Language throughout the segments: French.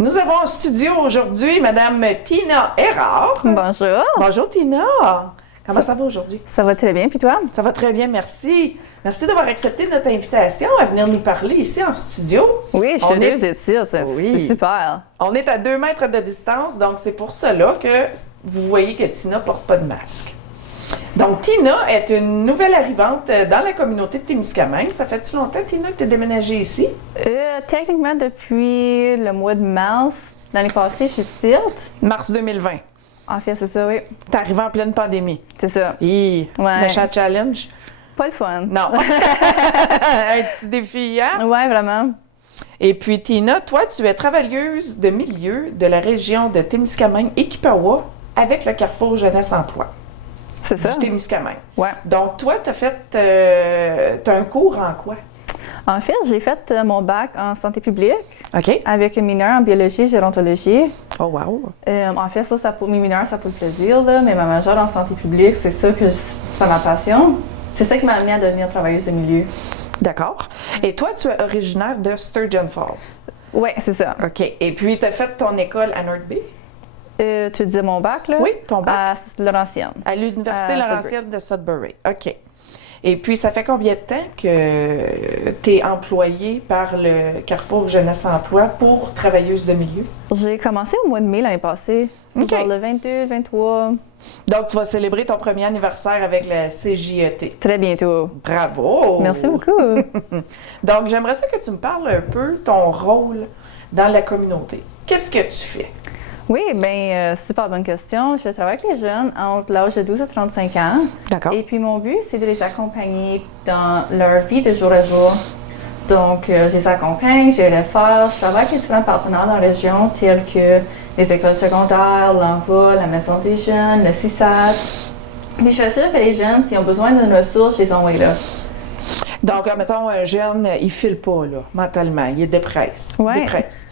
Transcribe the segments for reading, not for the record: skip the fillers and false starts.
Nous avons en studio aujourd'hui Madame Tina Erard. Bonjour. Bonjour Tina. Comment ça va aujourd'hui? Ça va très bien, puis toi? Ça va très bien, merci. Merci d'avoir accepté notre invitation à venir nous parler ici en studio. Oui, je suis heureuse d'être ici. Oui. C'est super. On est à 2 mètres de distance, donc c'est pour cela que vous voyez que Tina ne porte pas de masque. Donc, Tina est une nouvelle arrivante dans la communauté de Témiscamingue. Ça fait-tu longtemps, Tina, que tu es déménagée ici? Techniquement, depuis le mois de mars l'année passée, je suis Tilt. Mars 2020. En fait, c'est ça, oui. T'es arrivée en pleine pandémie. C'est ça. Ouais. Méchant challenge? Pas le fun. Non. Un petit défi, hein? Ouais, vraiment. Et puis, Tina, toi, tu es travailleuse de milieu de la région de Témiscamingue-Équipawa avec le Carrefour Jeunesse Emploi. C'est ça. Du Témiscamingue. Ouais. Donc, toi, tu as fait. T'as un cours en quoi? En fait, j'ai fait mon bac en santé publique OK. avec un mineur en biologie et gérontologie. Oh, wow. En fait, ça pour mes mineurs, ça pour le plaisir, là, mais ma majeure en santé publique, c'est ça que ça ma passion. C'est ça qui m'a amenée à devenir travailleuse de milieu. D'accord. Et toi, tu es originaire de Sturgeon Falls. Oui, c'est ça. OK. Et puis, tu as fait ton école à North Bay? Tu disais mon bac, là? Oui, ton bac. À Laurentienne. À l'Université À Laurentienne de Sudbury. OK. Et puis, ça fait combien de temps que tu es employée par le Carrefour Jeunesse Emploi pour travailleuse de milieu? J'ai commencé au mois de mai l'année passée. OK. Genre le 22, 23. Donc, tu vas célébrer ton premier anniversaire avec la CJET. Très bientôt. Bravo! Merci beaucoup. Donc, j'aimerais ça que tu me parles un peu ton rôle dans la communauté. Qu'est-ce que tu fais? Oui, bien, super bonne question. Je travaille avec les jeunes entre l'âge de 12 à 35 ans. D'accord. Et puis, mon but, c'est de les accompagner dans leur vie de jour à jour. Donc, je les accompagne, je les force. Je travaille avec les différents partenaires dans la région, tels que les écoles secondaires, l'Envol, la Maison des jeunes, le CISAT. Puis, je fais sûr que les jeunes, s'ils ont besoin d'une ressource, je les envoie là. Donc, mettons, un jeune, il file pas, là, mentalement. Il est dépresse. Ouais. Dépresse.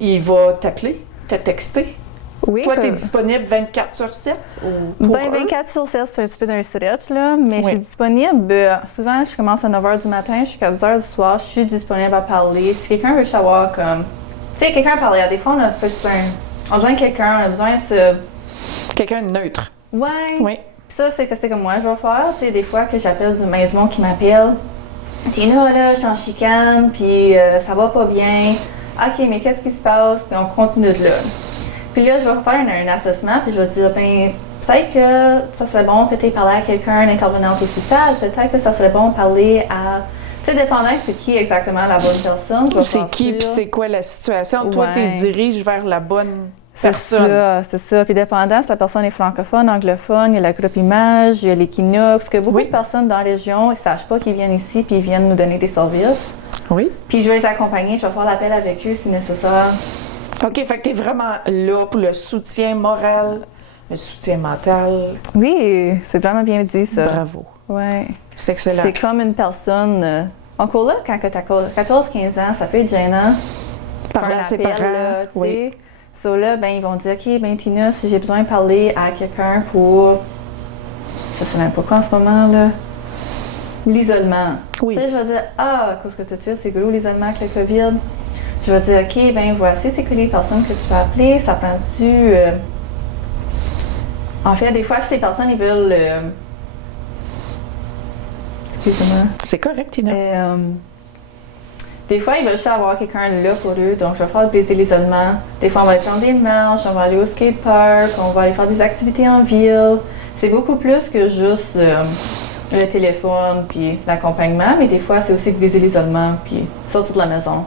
Il va t'appeler, te texter. Oui, Toi, tu es disponible 24 sur 7? Ou pour ben, eux? 24 sur 7, c'est un petit peu d'un stretch, là, mais Oui. je suis disponible. Souvent, je commence à 9 h du matin jusqu'à 10 h du soir. Je suis disponible à parler. Si quelqu'un veut savoir, comme. Tu sais, quelqu'un à parler. Des fois, on a pas juste on a besoin de quelqu'un, on a besoin de se. Quelqu'un de neutre. Ouais. Oui. Puis ça, c'est que c'est comme moi, je vais faire. Tu sais, des fois que j'appelle du monde qui m'appelle. Tina, là, je suis en chicane, puis ça va pas bien. OK, mais qu'est-ce qui se passe? Puis on continue de là. Puis là, je vais faire un assessment, puis je vais dire, ben, peut-être que ça serait bon que tu aies parlé à quelqu'un, une intervenante au CISAD, peut-être que ça serait bon de parler à. Tu sais, dépendant c'est qui exactement la bonne personne. C'est qui, puis c'est quoi la situation? Toi, tu Ouais. diriges vers la bonne C'est personne. ça, c'est ça. Puis dépendant si la personne est francophone, anglophone, il y a la groupe Image, il y a l'Equinox, que beaucoup Oui. de personnes dans la région ne sachent pas qu'ils viennent ici, puis ils viennent nous donner des services. Oui. Puis je vais les accompagner, je vais faire l'appel avec eux si nécessaire. OK, fait que tu es vraiment là pour le soutien moral, le soutien mental. Oui, c'est vraiment bien dit ça. Bravo. Ouais. C'est excellent. C'est comme une personne. Encore là, quand tu as 14-15 ans, ça peut être gênant. Parler Faire à ses un appel, parents. là, tu Oui. sais. So là, ben, ils vont dire, OK, ben Tina, si j'ai besoin de parler à quelqu'un pour. Je sais même pas quoi en ce moment, là. L'isolement. Oui. Tu sais, je vais dire, à cause que tout de suite, c'est gros l'isolement avec le COVID. Je vais dire, OK, ben voici, c'est que les personnes que tu peux appeler, ça prend-tu. En fait, des fois, les personnes, ils veulent. Excusez-moi. C'est correct, Tina. Des fois, ils veulent juste avoir quelqu'un là pour eux, donc je vais faire baiser l'isolement. Des fois, on va aller prendre des marches, on va aller au skatepark, on va aller faire des activités en ville. C'est beaucoup plus que juste le téléphone puis l'accompagnement, mais des fois, c'est aussi de baiser l'isolement puis sortir de la maison.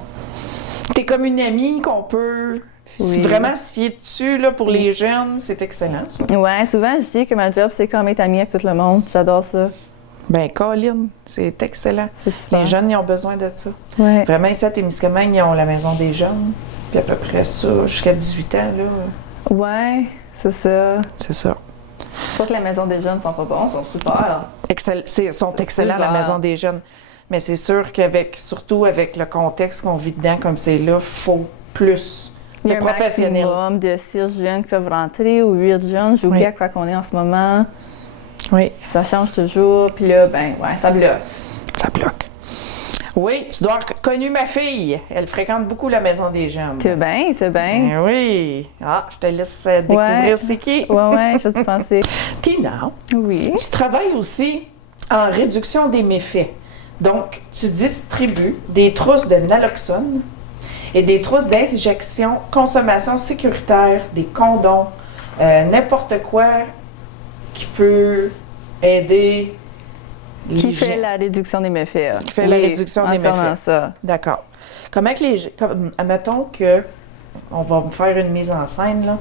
T'es comme une amie qu'on peut Oui. vraiment se fier dessus là, pour les jeunes. C'est excellent, ça. Ouais, souvent, je dis que ma job, c'est comme être amie avec tout le monde. J'adore ça. Ben, Colin, c'est excellent. C'est super. Les jeunes, ils ont besoin de ça. Ouais. Vraiment, ici à Témiscamingue, ils ont la maison des jeunes. Puis à peu près ça, jusqu'à 18 ans, là. Ouais, c'est ça. C'est ça. Pas que la maison des jeunes sont pas bons, ils sont super. Ils sont excellents, la super. maison des jeunes. Mais c'est sûr surtout avec le contexte qu'on vit dedans comme c'est là, faut plus Il y de a un professionnels. maximum de 6 jeunes qui peuvent rentrer ou 8 jeunes. J'oublie Oui. à quoi qu'on est en ce moment. Oui, Ça change toujours. Puis là, ben, ouais, ça bloque. ça bloque. Oui, tu dois avoir connu ma fille. Elle fréquente beaucoup la maison des jeunes. T'es bien, t'es bien. Ben oui. Ah, je te laisse découvrir c'est qui. Ouais, je vais penser. Tina, Oui. tu travailles aussi en réduction des méfaits. Donc, tu distribues des trousses de naloxone et des trousses d'injection, consommation sécuritaire, des condoms, n'importe quoi qui peut aider les Qui gens. fait la réduction des méfaits. Qui fait la réduction des entièrement méfaits. ça. D'accord. Comment que les gens... Admettons que... On va me faire une mise en scène, là.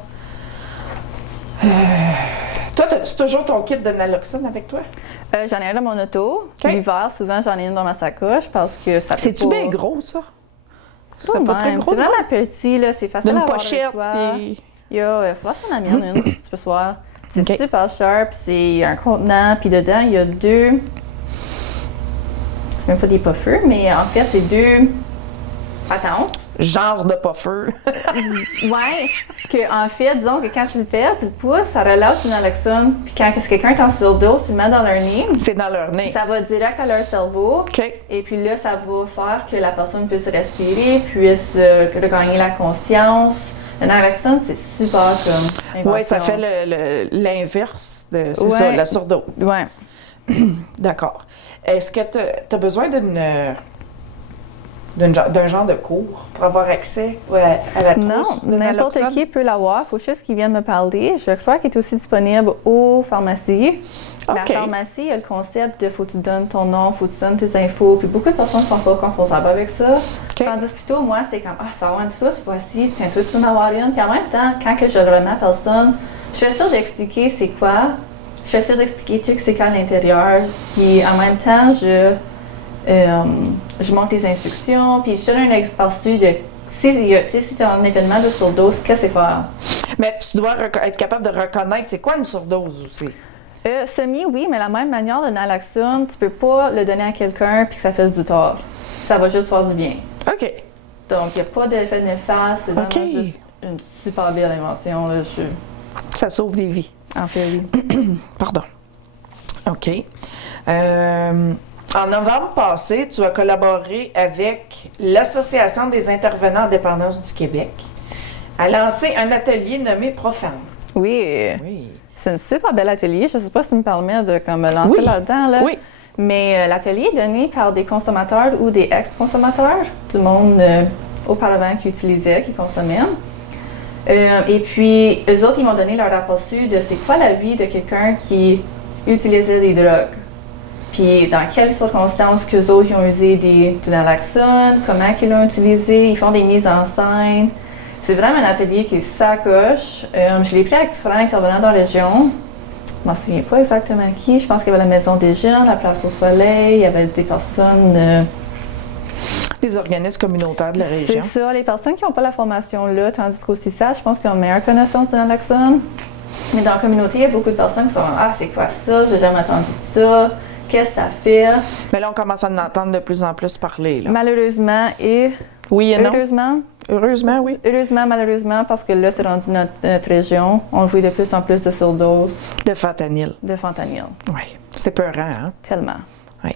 Toi, as-tu toujours ton kit de naloxone avec toi? J'en ai un dans mon auto. OK. L'hiver, souvent, j'en ai une dans ma sacoche parce que ça peut C'est-tu pas... bien gros, ça? Pas C'est pas très même. gros, C'est non? vraiment petit, là. C'est facile à D'une avoir pochette, avec toi. puis... Il faudra s'en amène une, tu peux voir. C'est OK. super cher, puis c'est un contenant, puis dedans, il y a deux... C'est même pas des puffers, mais en fait, c'est deux patentes. Genre de puffer. Ouais, que en fait, disons que quand tu le fais, tu le pousses, ça relâche une naloxone, puis quand quelqu'un est en surdose, tu le mets dans leur nez, C'est dans leur nez. ça va direct à leur cerveau, OK. et puis là, ça va faire que la personne puisse respirer, puisse regagner la conscience. Le naloxone, c'est super comme invention. Oui, ça fait l'inverse de... C'est Ouais. ça, la surdose. Ouais. D'accord. Est-ce que tu as besoin d'un genre de cours pour avoir accès à la Non, trousse de n'importe naloxone? qui peut l'avoir. Il faut juste qu'ils viennent me parler. Je crois qu'il est aussi disponible aux pharmacies. OK. La pharmacie, il y a le concept de faut que tu donnes ton nom, faut que tu donnes tes infos. Puis beaucoup de personnes ne sont pas confortables avec ça. Tandis plutôt, moi, c'était comme tu vas avoir une trousse, voici, tiens-toi, tu peux en avoir une. Puis en même temps, quand que je le remets à personne, je fais sûr d'expliquer c'est quoi. Je fais sûr d'expliquer tout c'est quoi à l'intérieur. Puis en même temps, je montre les instructions, puis je donne un aperçu de si tu as un événement de surdose, qu'est-ce que c'est quoi? Mais tu dois être capable de reconnaître c'est quoi une surdose aussi. Semi, oui, mais la même manière, le naloxone, tu peux pas le donner à quelqu'un puis que ça fasse du tort. Ça va juste faire du bien. OK. Donc, il n'y a pas d'effet néfaste, c'est vraiment OK. juste une super belle invention. Là, Ça sauve des vies. En fait, oui. Pardon. OK. En novembre passé, tu as collaboré avec l'Association des intervenants en dépendance du Québec à lancer un atelier nommé Profane. Oui, Oui. c'est un super bel atelier. Je ne sais pas si tu me permets de me lancer Oui. là-dedans. Là. Oui. Mais l'atelier est donné par des consommateurs ou des ex-consommateurs, du monde auparavant qui utilisait, qui consommait. Et puis, eux autres, ils m'ont donné leur aperçu de c'est quoi la vie de quelqu'un qui utilisait des drogues. Puis, dans quelles circonstances qu'eux autres ils ont usé du naloxone, comment ils l'ont utilisé, ils font des mises en scène. C'est vraiment un atelier qui est sacoche. Je l'ai pris avec différents intervenants dans la région. Je m'en souviens pas exactement qui. Je pense qu'il y avait la Maison des Jeunes, la Place au Soleil, il y avait des personnes... Des organismes communautaires de la région. C'est ça, les personnes qui n'ont pas la formation là, tandis qu'aussi ça, je pense qu'ils ont une meilleure connaissance de naloxone. Mais dans la communauté, il y a beaucoup de personnes qui sont « Ah, c'est quoi ça? J'ai jamais entendu de ça. Qu'est-ce que ça fait? » Mais là, on commence à en entendre de plus en plus parler. Là. Malheureusement et Oui et non. heureusement, Heureusement, oui. malheureusement, parce que là, c'est rendu notre région, on voit de plus en plus de surdoses De fentanyl. de fentanyl. Oui. C'est peurant, hein? Tellement. Oui.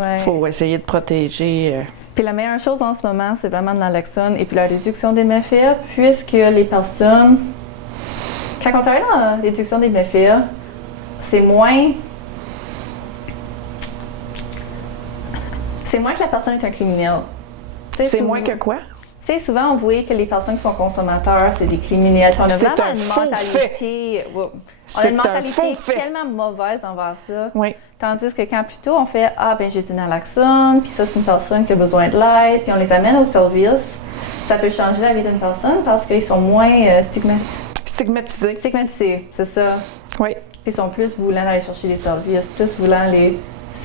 Ouais. Faut essayer de protéger. Puis la meilleure chose en ce moment, c'est vraiment le naloxone et puis la réduction des méfaits, puisque les personnes... Quand on travaille dans la réduction des méfaits, c'est moins... C'est moins que la personne est un criminel. Tu sais, C'est moins que quoi? Tu sais, souvent, on voit que les personnes qui sont consommateurs, c'est des criminels. Puis on a C'est vraiment un une faux mentalité... On a C'est une un mentalité faux fait. tellement mauvaise envers ça. Oui. Tandis que quand plutôt on fait « Ah, ben j'ai du naloxone, puis ça, c'est une personne qui a besoin de l'aide, puis on les amène au service », ça peut changer la vie d'une personne parce qu'ils sont moins Stigmatisé. stigmatisés, c'est ça. Oui. Ils sont plus voulants d'aller chercher des services, plus voulants les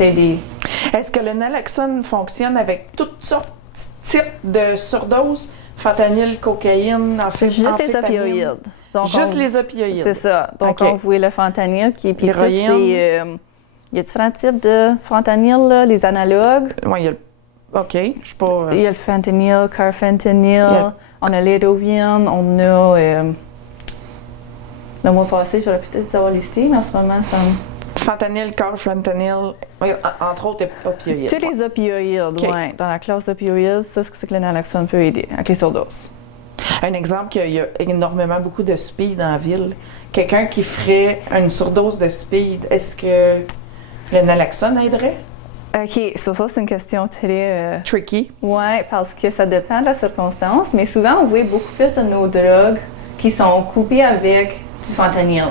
aider. Est-ce que le naloxone fonctionne avec toutes sortes de types de surdoses? Fentanyl, cocaïne, Juste les amphétamine? opioïdes. Donc, Juste les opioïdes. C'est ça. Donc, OK. on voit le fentanyl qui... Puis tout, L'héroïne. il y a différents types de fentanyl, là, les analogues. Oui, il y a le... OK, je suis pas... Il y a le fentanyl, carfentanil, Yeah. on a l'héroïne, on a... le mois passé, j'aurais peut-être dû avoir listé, mais en ce moment, ça me... Fentanyl, carfentanyl, entre autres opioïdes. Tous les opioïdes, OK. ouais. Dans la classe d'opioïdes, ça, c'est que le naloxone peut aider avec les surdoses. Un exemple, qu'il y a énormément beaucoup de speed dans la ville. Quelqu'un qui ferait une surdose de speed, est-ce que le naloxone aiderait? OK, sur ça, c'est une question très... Tricky. Ouais, parce que ça dépend de la circonstance, mais souvent, on voit beaucoup plus de nos drogues qui sont coupées avec du fentanyl.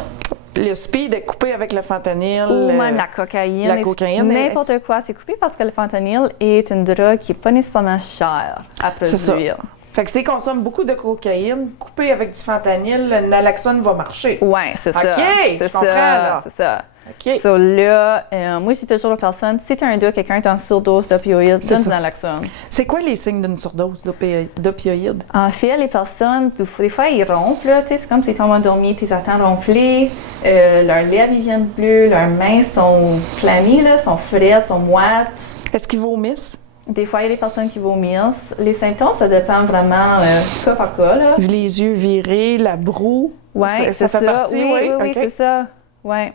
Le speed est coupé avec le fentanyl. Ou même la cocaïne. La cocaïne. N'importe quoi, c'est coupé parce que le fentanyl est une drogue qui n'est pas nécessairement chère à C'est ça. produire. Fait que s'ils consomment beaucoup de cocaïne, coupé avec du fentanyl, le naloxone va marcher. Ouais, c'est ça. OK, C'est je comprends, là. C'est ça. OK. So là, moi, je dis toujours aux personnes, si tu as un doute, quelqu'un est en surdose d'opioïdes, C'est donne ça. du naloxone. C'est quoi les signes d'une surdose d'opioïdes? En fait, les personnes, des fois, ils ronflent, là, tu sais, c'est comme s'ils tombent endormis, tu les attends ronfler, leurs lèvres, ils viennent bleues, leurs mains sont clamées, là, sont fraises, sont moites. Est-ce qu'ils vomissent? Des fois, il y a des personnes qui vomissent. Les symptômes, ça dépend vraiment cas par cas, là. Les yeux virés, la broue? Ouais, ça fait partie, oui, OK. c'est ça. Ouais.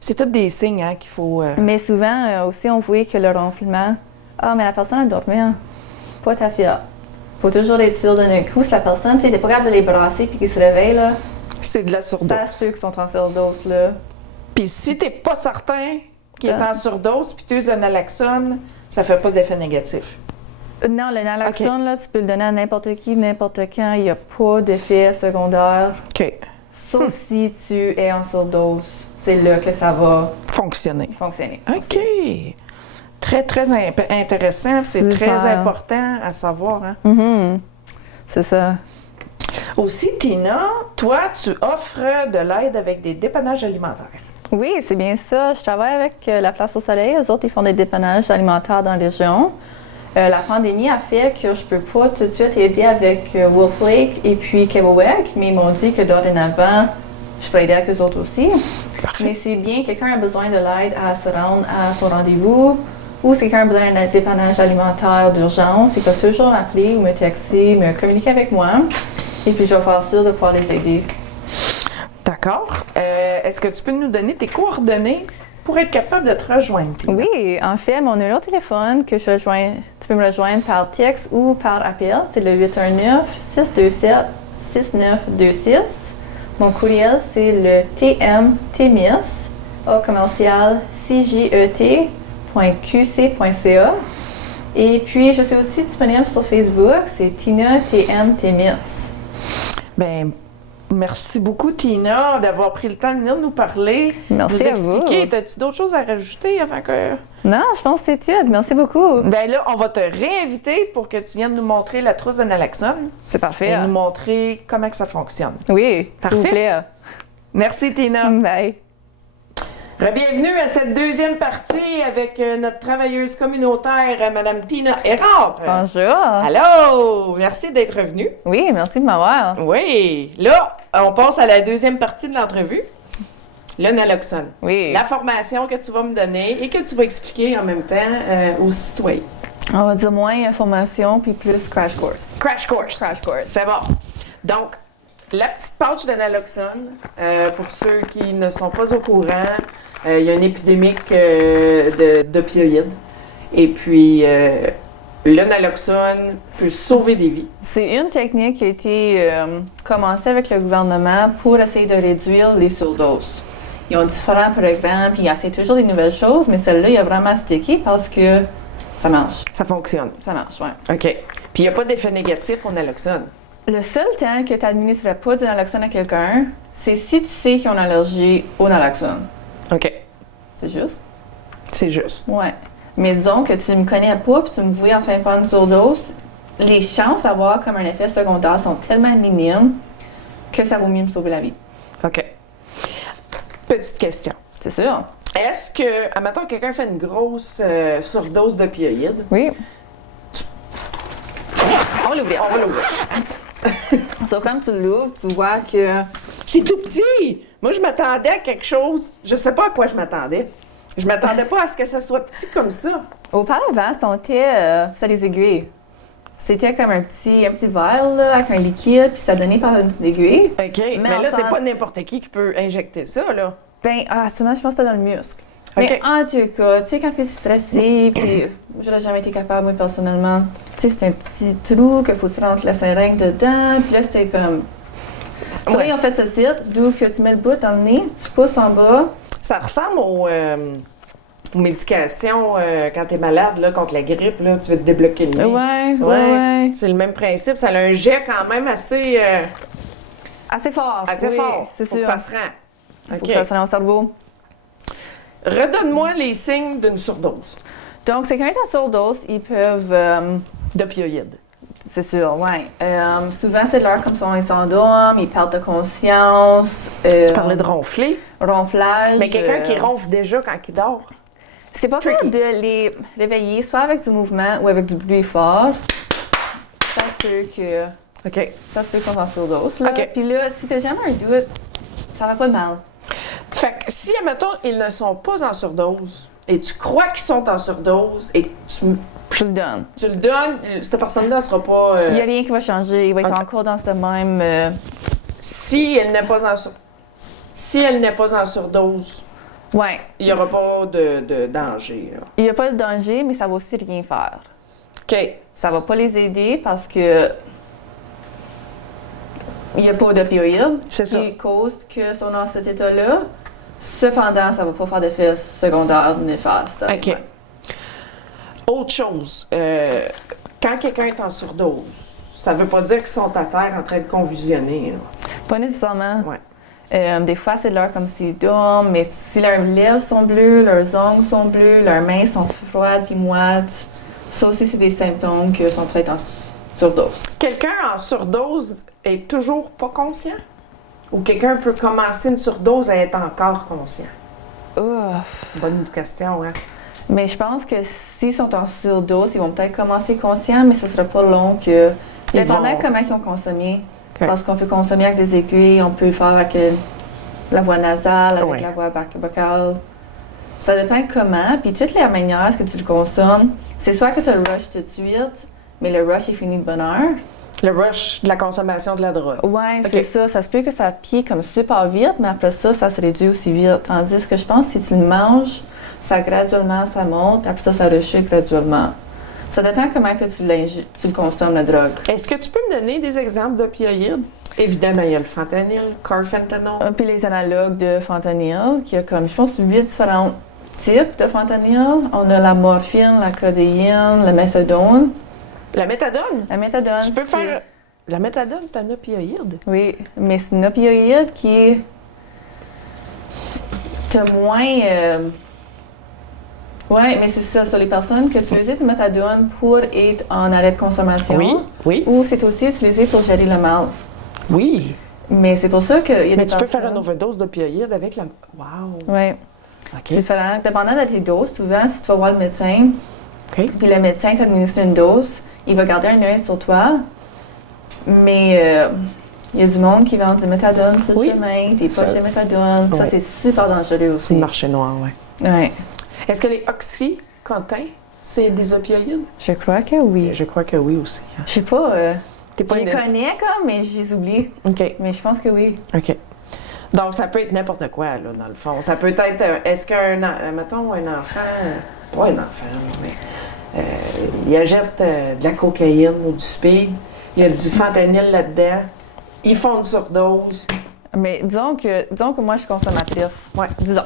C'est tous des signes hein, qu'il faut... Mais souvent, aussi, on voit que le ronflement, mais la personne a dormi, hein. Pas ta fille. Faut toujours être sûr d'un coup. Si la personne, tu sais, t'es pas capable de les brasser puis qu'ils se réveillent, là, C'est de la surdose. ça se peut qu'ils sont en surdose, là. Puis si t'es pas certain qu'il est Ah. en surdose puis tu uses le naloxone, ça fait pas d'effet négatif. Non, le naloxone, là, tu peux le donner à n'importe qui, n'importe quand. Il n'y a pas d'effet secondaire. OK. Sauf si tu es en surdose. C'est là que ça va Fonctionner. fonctionner. OK. Très, très intéressant. C'est Super. très important à savoir. Hein? Mhm. C'est ça. Aussi, Tina, toi, tu offres de l'aide avec des dépannages alimentaires. Oui, c'est bien ça. Je travaille avec la Place au Soleil. Eux autres, ils font des dépannages alimentaires dans la région. La pandémie a fait que je peux pas tout de suite aider avec Wolf Lake et puis Québec, mais ils m'ont dit que dorénavant, je peux aider avec eux autres aussi. Parfait. Mais c'est bien, quelqu'un a besoin de l'aide à se rendre à son rendez-vous ou si quelqu'un a besoin d'un dépannage alimentaire d'urgence, ils peuvent toujours m'appeler ou me texter, me communiquer avec moi. Et puis, je vais faire sûr de pouvoir les aider. D'accord. Est-ce que tu peux nous donner tes coordonnées pour être capable de te rejoindre, Tina? Oui, en fait, mon numéro de téléphone, tu peux me rejoindre par texte ou par appel, c'est le 819-627-6926. Mon courriel, c'est le tmtmis, au commercial cjet.qc.ca. Et puis, je suis aussi disponible sur Facebook, c'est Tina TMTmis. Ben, merci beaucoup, Tina, d'avoir pris le temps de venir nous parler, Merci nous à vous. expliquer. As-tu d'autres choses à rajouter avant que... Non, je pense que c'est tout. Merci beaucoup. Ben là, on va te réinviter pour que tu viennes nous montrer la trousse de naloxone C'est parfait. et nous montrer comment que ça fonctionne. Oui, s'il vous Parfait. plaît. Merci, Tina. Bye. Bienvenue à cette deuxième partie avec notre travailleuse communautaire, Madame Tina Erard. Bonjour. Allô! Merci d'être revenue. Oui, merci de m'avoir. Oui. Là, on passe à la deuxième partie de l'entrevue. Le naloxone. Oui. La formation que tu vas me donner et que tu vas expliquer en même temps aux citoyens. On va dire moins information puis plus crash course. Crash course. Crash course. C'est bon. Donc, la petite pouch de naloxone, pour ceux qui ne sont pas au courant, il y a une épidémie d'opioïdes. Et puis, le naloxone peut sauver des vies. C'est une technique qui a été commencée avec le gouvernement pour essayer de réduire les surdoses. Ils ont différents programmes, puis ils essaient toujours des nouvelles choses, mais celle-là, il a vraiment stické parce que ça marche. Ça fonctionne. Ça marche, ouais. OK. Puis, il n'y a pas d'effet négatif au naloxone. Le seul temps que tu n'administrerais pas du naloxone à quelqu'un, c'est si tu sais qu'ils ont une allergie au naloxone. OK. C'est juste? C'est juste. Ouais. Mais disons que tu me connais pas puis tu me vois en train de faire une surdose, les chances d'avoir comme un effet secondaire sont tellement minimes que ça vaut mieux me sauver la vie. OK. Petite question. C'est sûr? Est-ce que, admettons, quelqu'un fait une grosse surdose d'opioïdes? Oui. On va l'ouvrir, on va l'ouvrir. Sauf quand tu l'ouvres, tu vois que... C'est tout petit! Moi, je m'attendais à quelque chose. Je sais pas à quoi je m'attendais. Je m'attendais pas à ce que ça soit petit comme ça. Auparavant, c'était des aiguilles. C'était comme un petit vial là, avec un liquide, puis c'était donné par une petite aiguille. OK. Mais on là, c'est s'en- pas n'importe qui peut injecter ça, là. Souvent, je pense que c'est dans le muscle. Mais en tout cas, tu sais, quand tu es stressé, puis je n'aurais jamais été capable, moi, personnellement, tu sais, c'est un petit trou qu'il faut se rentrer la seringue dedans, puis là, c'était comme... Là, ils ont fait ce site, d'où que tu mets le bout dans le nez, tu pousses en bas. Ça ressemble aux médications quand tu es malade, là, contre la grippe, là, tu veux te débloquer le nez. Ouais. C'est le même principe. Ça a un jet quand même assez... Assez fort. Assez fort. C'est sûr. Faut que ça se rend. Faut que ça se rende au cerveau. Redonne-moi les signes d'une surdose. Donc, c'est quand ils sont en surdose, ils peuvent... D'opioïdes. C'est sûr, oui. Souvent, c'est l'heure comme ça, ils s'endorment, ils perdent de conscience. Tu parlais de ronfler. Ronflage. Mais quelqu'un qui ronfle déjà quand il dort. C'est pas grave de les réveiller, soit avec du mouvement ou avec du bruit fort. Ça se peut que... OK. Ça se peut qu'ils sont en surdose. Là. OK. Puis là, si t'as jamais un doute, ça va pas de mal. Fait que si, admettons, ils ne sont pas en surdose et tu crois qu'ils sont en surdose et Je le donne. tu le donnes, cette personne-là ne sera pas... Il n'y a rien qui va changer. Il va être encore dans ce même... Si elle n'est pas en surdose, Ouais. il n'y aura pas de danger. Là. Il n'y a pas de danger, mais ça va aussi rien faire. OK. Ça va pas les aider parce que il n'y a pas d'opioïdes qui cause que sont dans cet état-là. Cependant, ça va pas faire d'effet secondaire néfaste. OK. Autre chose, quand quelqu'un est en surdose, ça veut pas dire qu'ils sont à terre en train de convulsionner. Là. Pas nécessairement. Ouais. Des fois, c'est de l'heure comme s'ils dorment, mais si leurs lèvres sont bleues, leurs ongles sont bleus, leurs mains sont froides et moites, ça aussi, c'est des symptômes qu'ils sont prêts en surdose. Quelqu'un en surdose est toujours pas conscient? Ou quelqu'un peut commencer une surdose et être encore conscient? Bonne question, hein? Mais je pense que s'ils sont en surdose, ils vont peut-être commencer conscients, mais ce ne sera pas long que... Dépendant de comment ils ont consommé. Okay. Parce qu'on peut consommer avec des aiguilles, on peut le faire avec la voie nasale, avec la voie vocale. Ça dépend comment. Puis toutes les manières que tu le consommes, c'est soit que tu as le rush tout de suite, mais le rush est fini de bonne heure. Le rush de la consommation de la drogue. Oui, c'est ça. Ça se peut que ça pique comme super vite, mais après ça, ça se réduit aussi vite. Tandis que je pense que si tu le manges, ça graduellement, ça monte, puis après ça, ça rechute graduellement. Ça dépend comment que tu le consommes, la drogue. Est-ce que tu peux me donner des exemples d'opioïdes? Évidemment, il y a le fentanyl, carfentanil. Puis les analogues de fentanyl, qui a comme, je pense, 8 différents types de fentanyl. On a la morphine, la codéine, la méthadone. La méthadone? La méthadone, tu peux faire... La méthadone, c'est un opioïde? Oui, mais c'est un opioïde qui est... T'as moins... Oui, mais c'est ça. Sur les personnes que tu utilises du méthadone pour être en arrêt de consommation. Oui. Ou c'est aussi utilisé pour gérer le mal. Oui. Mais c'est pour ça qu'il y a des personnes... Mais tu peux faire une overdose d'opioïdes avec la... Wow! Oui. OK. C'est différent. Dépendant de tes doses, souvent, si tu vas voir le médecin, puis le médecin t'administre une dose, il va garder un œil sur toi, mais il y a du monde qui vend du méthadone sur le chemin, des poches de méthadone. Ça, c'est super dangereux aussi. C'est le marché noir, oui. Oui. Est-ce que les oxycontins, c'est des opioïdes? Je crois que oui. Je crois que oui aussi. Hein. Je sais pas. Je les connais comme, mais je les oublie. OK. Mais je pense que oui. OK. Donc, ça peut être n'importe quoi, là, dans le fond. Ça peut être... Est-ce mettons, un enfant... Pas un enfant, mais... il achète de la cocaïne ou du speed. Il y a du fentanyl là-dedans. Ils font une surdose. Mais disons que moi, je suis consommatrice. Oui. Disons.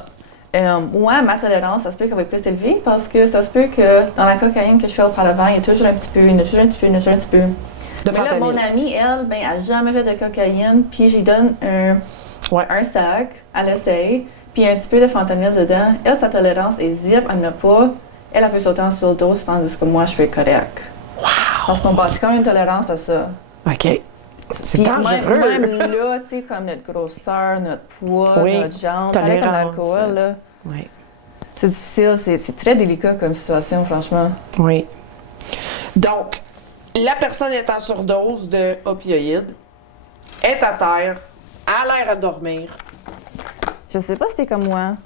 Moi, ma tolérance, ça se peut qu'elle va être plus élevée parce que ça se peut que dans la cocaïne que je fais auparavant, il y a toujours un petit peu, il y en a toujours un petit peu, il y en a toujours un petit peu. Mais là, mon amie, elle, elle n'a jamais fait de cocaïne, puis j'y donne un sac, elle essaye, puis il y a un petit peu de fentanyl dedans. Elle, sa tolérance est zip, elle n'a pas. Elle peut sauter en surdose, tandis que moi, je suis correcte. Wow! Parce qu'on bâtit quand même une tolérance à ça. OK. C'est dangereux. Même là, tu sais, comme notre grosseur, notre poids, notre jambe, pareil comme l'alcool, là. Oui. C'est difficile, c'est très délicat comme situation, franchement. Oui. Donc, la personne est en surdose de opioïdes, est à terre, a l'air à dormir. Je sais pas si t'es comme moi.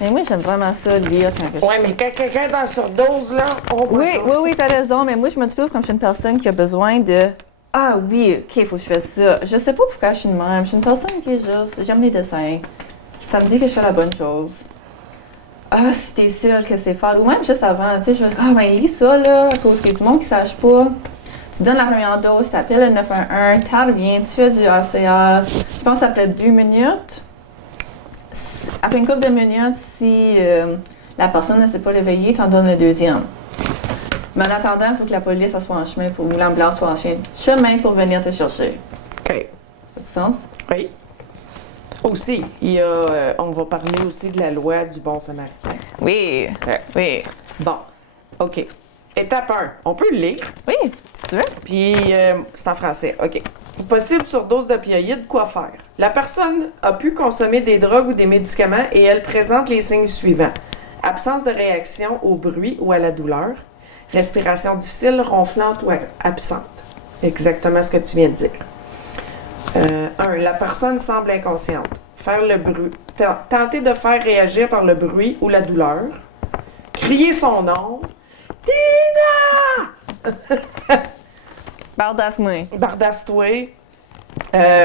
Mais moi, j'aime vraiment ça, lire quand Oui, mais quand quelqu'un est en surdose, là, on voit Oui, t'as raison, mais moi, je me trouve comme je suis une personne qui a besoin de... Ah oui, OK, il faut que je fasse ça. Je sais pas pourquoi je suis de même. Je suis une personne qui est juste... J'aime les dessins. ça me dit que je fais la bonne chose. Ah, si t'es sûre que c'est fort. Ou même juste avant, tu sais, je vais dire, ah, ben lis ça, là, à cause qu'il y a du monde qui ne sache pas. Tu donnes la première dose, tu appelles le 911, tu reviens, tu fais du ACR. Je pense après 2 minutes. Après une couple de minutes, si la personne ne s'est pas réveillée, tu en donnes le deuxième. Mais en attendant, il faut que la police soit en chemin ou l'ambulance soit en chemin pour venir te chercher. OK. Ça a du sens? Oui. Aussi, il y a, on va parler aussi de la loi du bon samaritain. Oui. Oui. Bon, OK. Étape 1. On peut le lire. Oui, si tu veux. Puis, c'est en français. OK. Possible surdose d'opioïdes, quoi faire? La personne a pu consommer des drogues ou des médicaments et elle présente les signes suivants. Absence de réaction au bruit ou à la douleur. Respiration difficile, ronflante ou absente. Exactement ce que tu viens de dire. 1. La personne semble inconsciente. Faire le bruit. Tenter de faire réagir par le bruit ou la douleur. Crier son nom. Tina! Bardasse-moi. Bardasse-toi.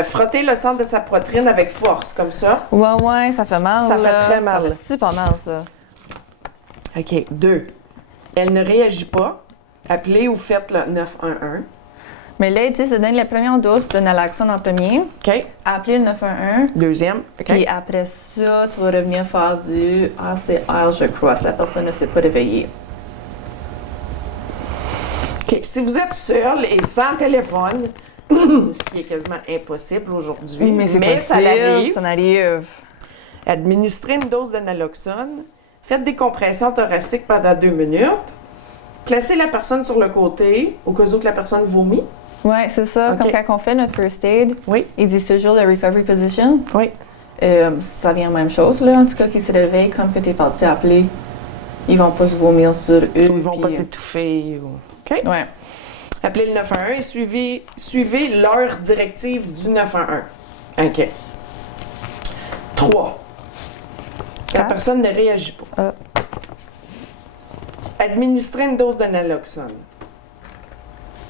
Frotter le centre de sa poitrine avec force, comme ça. Ouais, ça fait mal. Ça fait très mal. Ça fait super mal, ça. OK. 2. Elle ne réagit pas. Appelez ou faites le 911. Mais là, il dit, se donne la première dose de naloxone en premier. OK. Appelez le 911. Deuxième. OK. Puis après ça, tu vas revenir faire du ACR, je crois, si la personne ne s'est pas réveillée. OK. Si vous êtes seul et sans téléphone, ce qui est quasiment impossible aujourd'hui, mais ça arrive. Ça arrive. Administrez une dose de naloxone. Faites des compressions thoraciques pendant 2 minutes. Placez la personne sur le côté au cas où que la personne vomit. Oui, c'est ça. OK. Comme quand on fait notre first aid, Oui. ils disent toujours le recovery position. Oui. Ça vient la même chose, là. En tout cas, qu'ils se réveillent comme que tu es parti appeler. Ils vont pas se vomir sur eux. Ou ils vont pas s'étouffer. OK. Ouais. Appelez le 911 et suivez l'heure directive du 911. OK. 3. La 4. personne ne réagit pas. Administrer une dose de naloxone.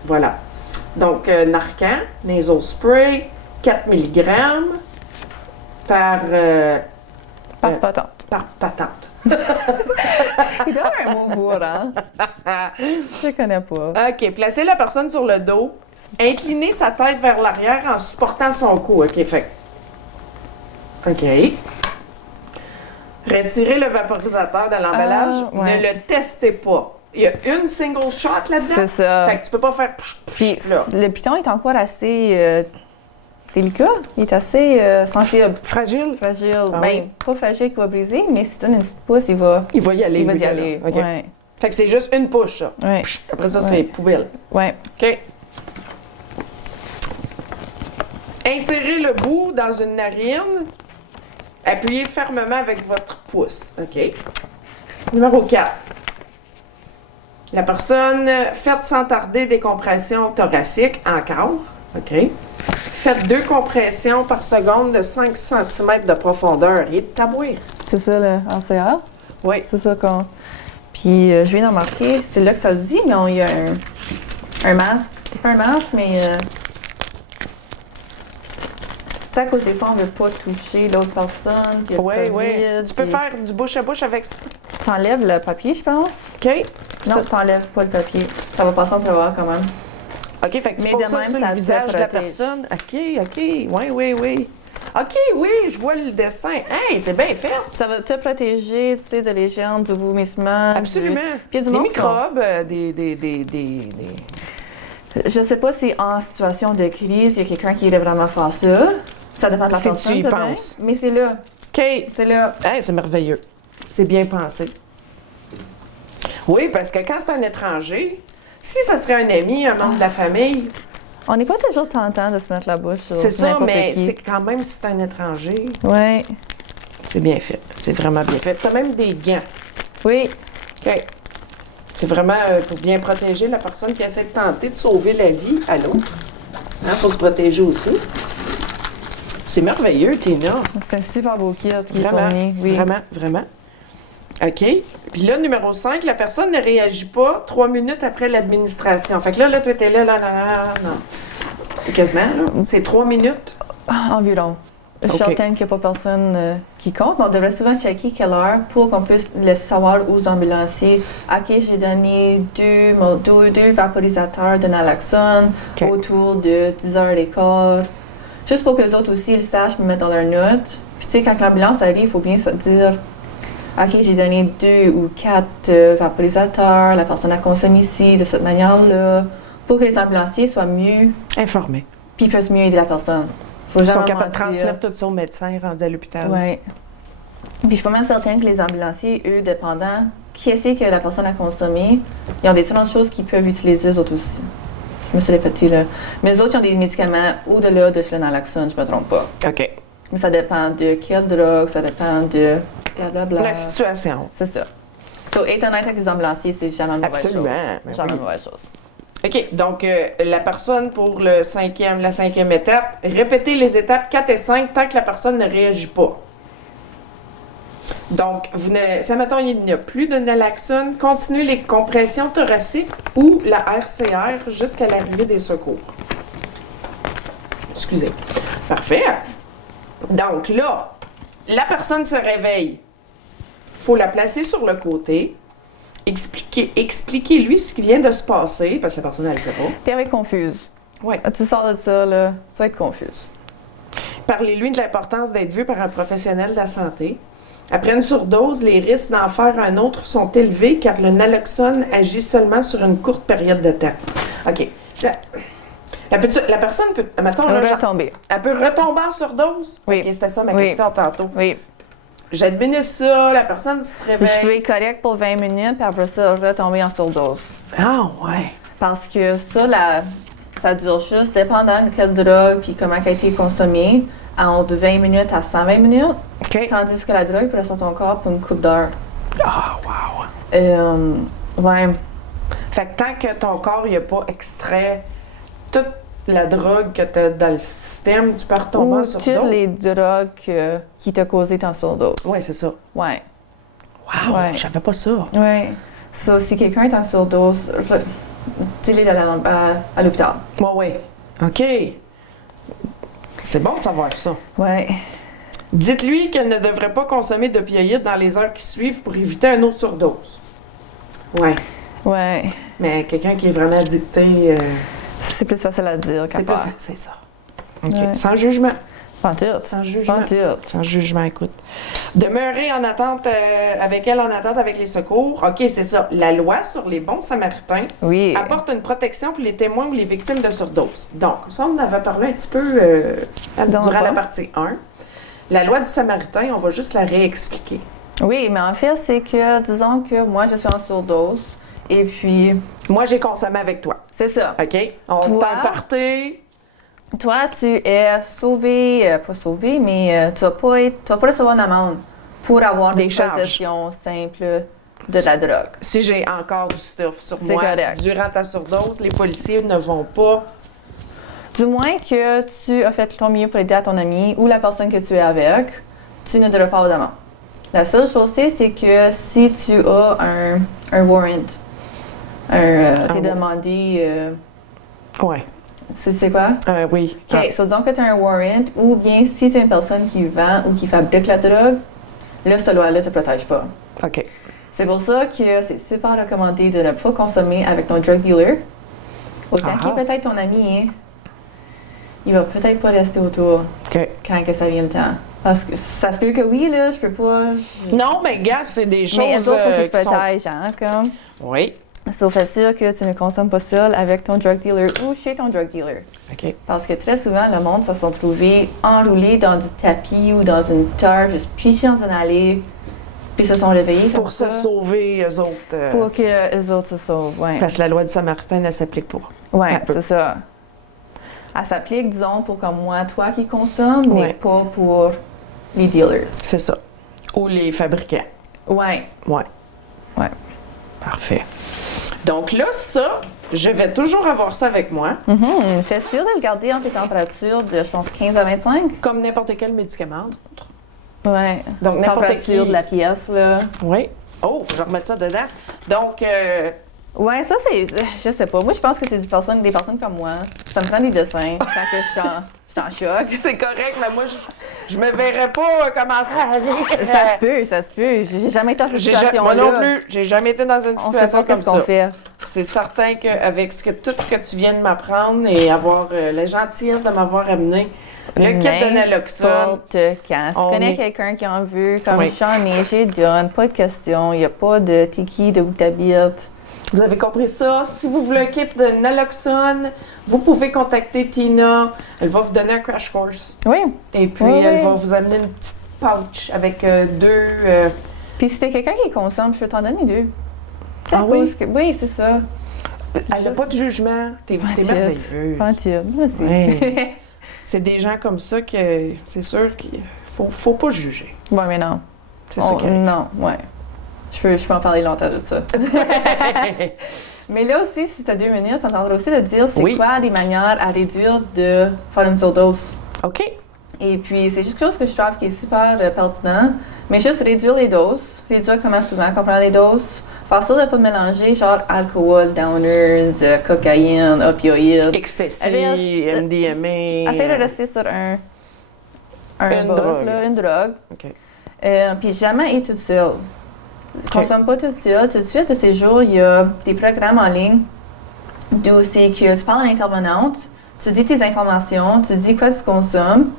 Voilà. Donc, Narcan, nasal spray, 4 mg par Patente. par patente. Il doit avoir un mot pour, hein? Je connais pas. OK. Placez la personne sur le dos. Inclinez sa tête vers l'arrière en supportant son cou. OK. Fait. OK. Retirez le vaporisateur de l'emballage. Ouais. Ne le testez pas. Il y a une single shot là-dedans. C'est ça. Fait que tu peux pas faire Puis là. le piton est encore assez délicat. Il est assez sensible. Fragile. Fragile. Ah Ben, oui. pas fragile qu'il va briser, mais si tu donnes une petite pouce, il va Il va y aller. y lui, là. aller. OK. Ouais. Fait que c'est juste une push, ça. Ouais. Après ça, Ouais. c'est poubelle. Ouais. OK. Insérez le bout dans une narine. Appuyez fermement avec votre pouce. OK. Numéro 4. La personne, faites sans tarder des compressions thoraciques encore. OK. Faites 2 compressions par seconde de 5 cm de profondeur. Et de tabouir. C'est ça le ACR? Oui. C'est ça qu'on. Puis je viens d'en marquer, c'est là que ça le dit, mais il y a un masque. Pas un masque, mais. Tu sais, à cause des fois, on veut pas toucher l'autre personne. Puis Oui, oui. Tu peux puis faire du bouche à bouche avec ça. T'enlèves le papier, je pense. OK. Non, Ça, t'enlèves pas le papier. Ça va passer en travers quand même. OK, fait que tu Mais poses de ça même, sur ça le te visage de la protège. personne. OK. Oui. OK, oui, je vois le dessin. Hey, c'est bien fait. Ça va te protéger, tu sais, de l'hygiène, du vomissement. Absolument. Puis il y a du Des monde qui sont- microbes, des... Je sais pas si en situation de crise, il y a quelqu'un qui irait vraiment faire ça. Ça dépend de la Si personne. tu y tout bien. penses. Mais c'est là. OK. C'est là. Hey, c'est merveilleux. C'est bien pensé. Oui, parce que quand c'est un étranger, si ça serait un ami, un membre de la famille, On n'est pas toujours tentant de se mettre la bouche sur c'est ça, n'importe mais qui. c'est quand même si c'est un étranger, Ouais. c'est bien fait. C'est vraiment bien fait. T'as même des gants. Oui. OK. C'est vraiment pour bien protéger la personne qui essaie de tenter de sauver la vie à l'autre. Il faut se protéger aussi. C'est merveilleux, Tina. C'est un super beau kit. qui est Vraiment, fourni. Oui. vraiment. OK. Puis là, numéro 5, la personne ne réagit pas 3 minutes après l'administration. Fait que là, toi, t'es là, non. Quasiment, là. C'est 3 minutes. Environ. Je suis certaine qu'il n'y a pas personne qui compte, mais on devrait souvent checker quelle heure pour qu'on puisse laisser savoir aux ambulanciers OK, j'ai donné deux vaporisateurs de naloxone autour de 10h15. Juste pour que les autres aussi le sachent, me mettre dans leurs notes. Puis tu sais, quand l'ambulance arrive, il faut bien se dire OK, j'ai donné 2 ou 4 vaporisateurs, la personne a consommé ici de cette manière-là, pour que les ambulanciers soient mieux informés. Puis puissent mieux aider la personne. Ils sont capables de transmettre tout ça au médecin rendu à l'hôpital. Oui. Puis je suis pas mal certaine que les ambulanciers, eux, dépendants, qui sait que la personne a consommé, ils ont des différentes choses qu'ils peuvent utiliser eux autres aussi. Je me suis répétée là. Mais les autres, ils ont des médicaments au-delà de le naloxone, je me trompe pas. OK. Mais ça dépend de quelle drogue, ça dépend de blablabla. La situation. C'est ça. So, être honnête avec les ambulanciers, c'est jamais une mauvaise chose. Absolument. Jamais une mauvaise chose. OK, donc la personne pour la cinquième étape, répétez les étapes 4 et 5 tant que la personne ne réagit pas. Donc, si, admettons, il n'y a plus de naloxone, continuez les compressions thoraciques ou la RCR jusqu'à l'arrivée des secours. Excusez. Parfait. Donc là, la personne se réveille. Il faut la placer sur le côté. Expliquez-lui ce qui vient de se passer, parce que la personne, elle ne sait pas. Puis elle va être confuse. Oui. Tu sors de ça, là, tu vas être confuse. Parlez-lui de l'importance d'être vu par un professionnel de la santé. Après une surdose, les risques d'en faire un autre sont élevés car le naloxone agit seulement sur une courte période de temps. OK. La personne peut, mettons, Elle va retomber. Elle peut retomber en surdose? Oui. OK, c'était ça ma question tantôt. Oui. J'administre ça, la personne se réveille. Je peux être correct pour 20 minutes, puis après ça, je vais tomber en surdose. Ah, ouais. Parce que ça dure juste, dépendant de quelle drogue puis comment elle a été consommée, entre 20 minutes à 120 minutes. OK. Tandis que la drogue peut rester dans ton corps pour une couple d'heures. Ah, wow. Ouais. Fait que tant que ton corps n'a pas extrait toute la drogue que tu as dans le système, tu peux retomber en Ou surdose. toutes les drogues qui t'ont causé ta surdose. Oui, c'est ça. Ouais. Wow, Ouais. je savais pas ça. Ouais. So, si quelqu'un est en surdose, dis-le à l'hôpital. Oui. OK. C'est bon de savoir ça. Ouais. Dites-lui qu'elle ne devrait pas consommer d'opioïdes dans les heures qui suivent pour éviter une autre surdose. Ouais. Ouais. Mais quelqu'un qui est vraiment addicté, C'est plus facile à dire qu'à faire. c'est ça. OK. Ouais. Sans jugement. Pantoute. Sans jugement. Pantoute. Sans jugement, écoute. Demeurer en attente avec elle, en attente avec les secours. OK, c'est ça. La loi sur les bons samaritains Oui. apporte une protection pour les témoins ou les victimes de surdose. Donc, ça, on en avait parlé un petit peu durant la partie 1. La loi du samaritain, on va juste la réexpliquer. Oui, mais en fait, c'est que, disons que moi, je suis en surdose, et puis... Moi, j'ai consommé avec toi. C'est ça. OK? On Toi? t'en partait. Toi, tu es sauvé, pas sauvé, mais tu vas pas recevoir une amende pour avoir Des des charges. possessions simples de la drogue. Si j'ai encore du stuff sur C'est moi correct. durant ta surdose, les policiers ne vont pas. Du moins que tu as fait ton mieux pour aider à ton ami ou la personne que tu es avec, tu ne devrais pas avoir d'amende. La seule chose, c'est que si tu as un warrant, t'es demandé... Ouais. c'est quoi? Oui. OK, so disons que tu as un warrant, ou bien si tu es une personne qui vend ou qui fabrique la drogue, là, cette loi-là ne te protège pas. OK. C'est pour ça que c'est super recommandé de ne pas consommer avec ton drug dealer. Autant qu'il est peut-être ton ami, hein, il va peut-être pas rester autour OK. quand que ça vient le temps. Parce que ça se peut que oui, là, je peux pas... Non, mais gars, c'est des choses Mais eux autres, faut qu'ils se qui sont... protègent, hein, comme... Oui. Sauf sûr que tu ne consommes pas seul avec ton drug dealer ou chez ton drug dealer. OK. Parce que très souvent, le monde se sont trouvés enroulés dans du tapis ou dans une terre, juste pichés dans une allée, puis se sont réveillés Pour comme se ça, sauver, eux autres. pour que les autres se sauvent, ouais. Parce que la loi du Samaritain ne s'applique pas. Ouais, un peu. c'est ça. Elle s'applique, disons, pour comme moi, toi qui consommes, mais Ouais. pas pour les dealers. C'est ça. Ou les fabricants. Ouais. Ouais. Ouais. Parfait. Donc là, ça, je vais toujours avoir ça avec moi. Fais sûr de le garder entre les températures de, je pense, 15 à 25. Comme n'importe quel médicament, entre autres. Ouais. Donc, n'importe Température qui. de la pièce, là. Oui. Oh, faut que je remette ça dedans. Donc, Ouais, ça, c'est. Je sais pas. Moi, je pense que c'est des personnes comme moi. Ça me prend des dessins quand que je suis suis en choc. C'est correct, mais moi, je me verrais pas commencer à aller. Ça se peut. J'ai jamais été dans cette Moi situation-là. non plus, j'ai jamais été dans une On sait situation pas comme qu'est-ce qu'on ça. fait. C'est certain qu'avec tout ce que tu viens de m'apprendre et avoir la gentillesse de m'avoir amené, le kit de naloxone, N'importe quand. Si tu on connais est- quelqu'un qui en veut, comme Oui. j'en ai, j'ai donne, pas de question. Il n'y a pas de tiki, de où t'habites. vous avez compris ça. Si vous voulez un kit de naloxone, vous pouvez contacter Tina. Elle va vous donner un crash course. Oui. Et puis, Oui, elle oui. va vous amener une petite pouch avec deux... Puis si t'es quelqu'un qui consomme, je peux t'en donner 2. Ah oui? Oui, c'est ça. Elle n'a pas de jugement. T'es Pas merveilleuse. Moi aussi. Ouais. C'est des gens comme ça que c'est sûr qu'il faut pas juger. Bon, mais non. C'est ça qui arrive. Non, ouais. Je peux en parler longtemps de ça. Mais là aussi, si tu as 2 minutes, ça me tendrait aussi de dire c'est Oui. quoi les manières à réduire de faire une surdose. OK. Et puis, c'est juste quelque chose que je trouve qui est super pertinent. Mais juste réduire les doses, réduire comment souvent qu'on prend les doses. Faire ça de ne pas mélanger genre alcool, downers, cocaïne, opioïdes. Ecstasy, Reste- MDMA. Essaye de rester sur un Une buzz, drogue. là, une drogue. OK. Puis jamais être toute seule. Consomme pas toute seule. Tout de suite, de ces jours, il y a des programmes en ligne d'où c'est que tu parles à l'intervenante, tu dis tes informations, tu dis quoi tu consommes.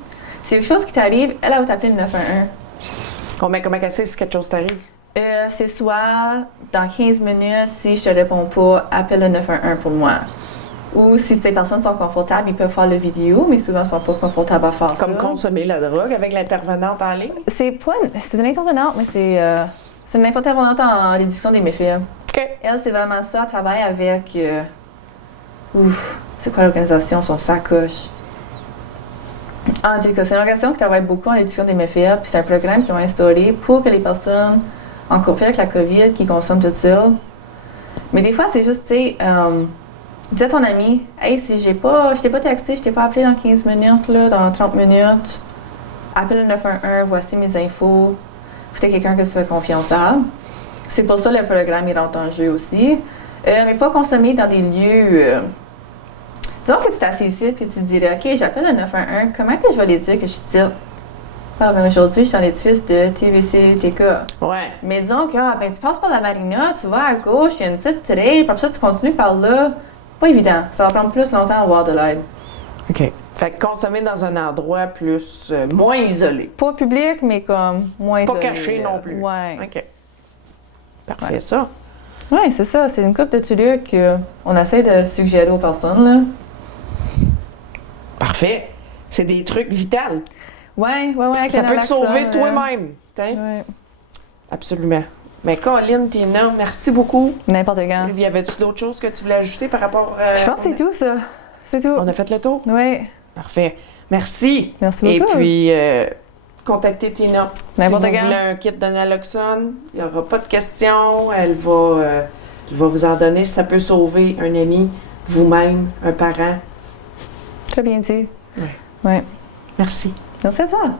Si quelque chose qui t'arrive, elle va t'appeler le 911. Comment elle sait si quelque chose t'arrive? C'est soit dans 15 minutes, si je te réponds pas, appelle le 911 pour moi. Ou si ces personnes sont confortables, ils peuvent faire la vidéo, mais souvent ils sont pas confortables à faire Comme ça. consommer la drogue avec l'intervenante en ligne? C'est une intervenante, mais c'est une intervenante en réduction des méfaits. OK. Elle, c'est vraiment ça. Elle travaille avec. C'est quoi l'organisation? Son sacoche. En tout cas, c'est une organisation qui travaille beaucoup en réduction des méfaits. Puis c'est un programme qu'ils ont instauré pour que les personnes en conflit avec la COVID qui consomment toutes seules. Mais des fois, c'est juste, tu sais, dis à ton ami, hey, si je t'ai pas texté, je t'ai pas appelé dans 15 minutes, là, dans 30 minutes, appelle le 911, voici mes infos. Faut quelqu'un que tu fais confiance à. C'est pour ça que le programme il rentre en jeu aussi. Mais pas consommer dans des lieux. Disons que tu t'assieds ici et tu te dirais, OK, j'appelle le 911, comment que je vais les dire que je suis ici? Ah, ben aujourd'hui, je suis dans l'édifice de TVC, TK. Ouais. Mais disons que tu passes par la marina, tu vas à gauche, il y a une petite trail, puis après ça, tu continues par là. Pas évident. Ça va prendre plus longtemps à avoir de l'aide. OK. Fait que consommer dans un endroit plus... moins isolé. Pas public, mais comme moins Pas isolé, caché non plus. Ouais. OK. Parfait, Ouais. ça. Ouais, c'est ça. C'est une couple de trucs qu'on essaie de suggérer aux personnes, là. Parfait. C'est des trucs vitaux. Ouais, avec Ça le peut te naloxone, sauver là. toi-même. T'sais? Ouais. Absolument. Mais Colin, Tina, merci beaucoup. N'importe quand. Y avait-tu d'autres choses que tu voulais ajouter par rapport Je pense que c'est tout, ça. C'est tout. On a fait le tour? Oui. Parfait. Merci. Merci Et beaucoup. puis, contactez Tina. Si N'importe vous quand. voulez un kit de naloxone, il n'y aura pas de questions. Elle va vous en donner. Ça peut sauver un ami, vous-même, un parent. Très bien dit. Ouais. Ouais. Merci. Merci à toi.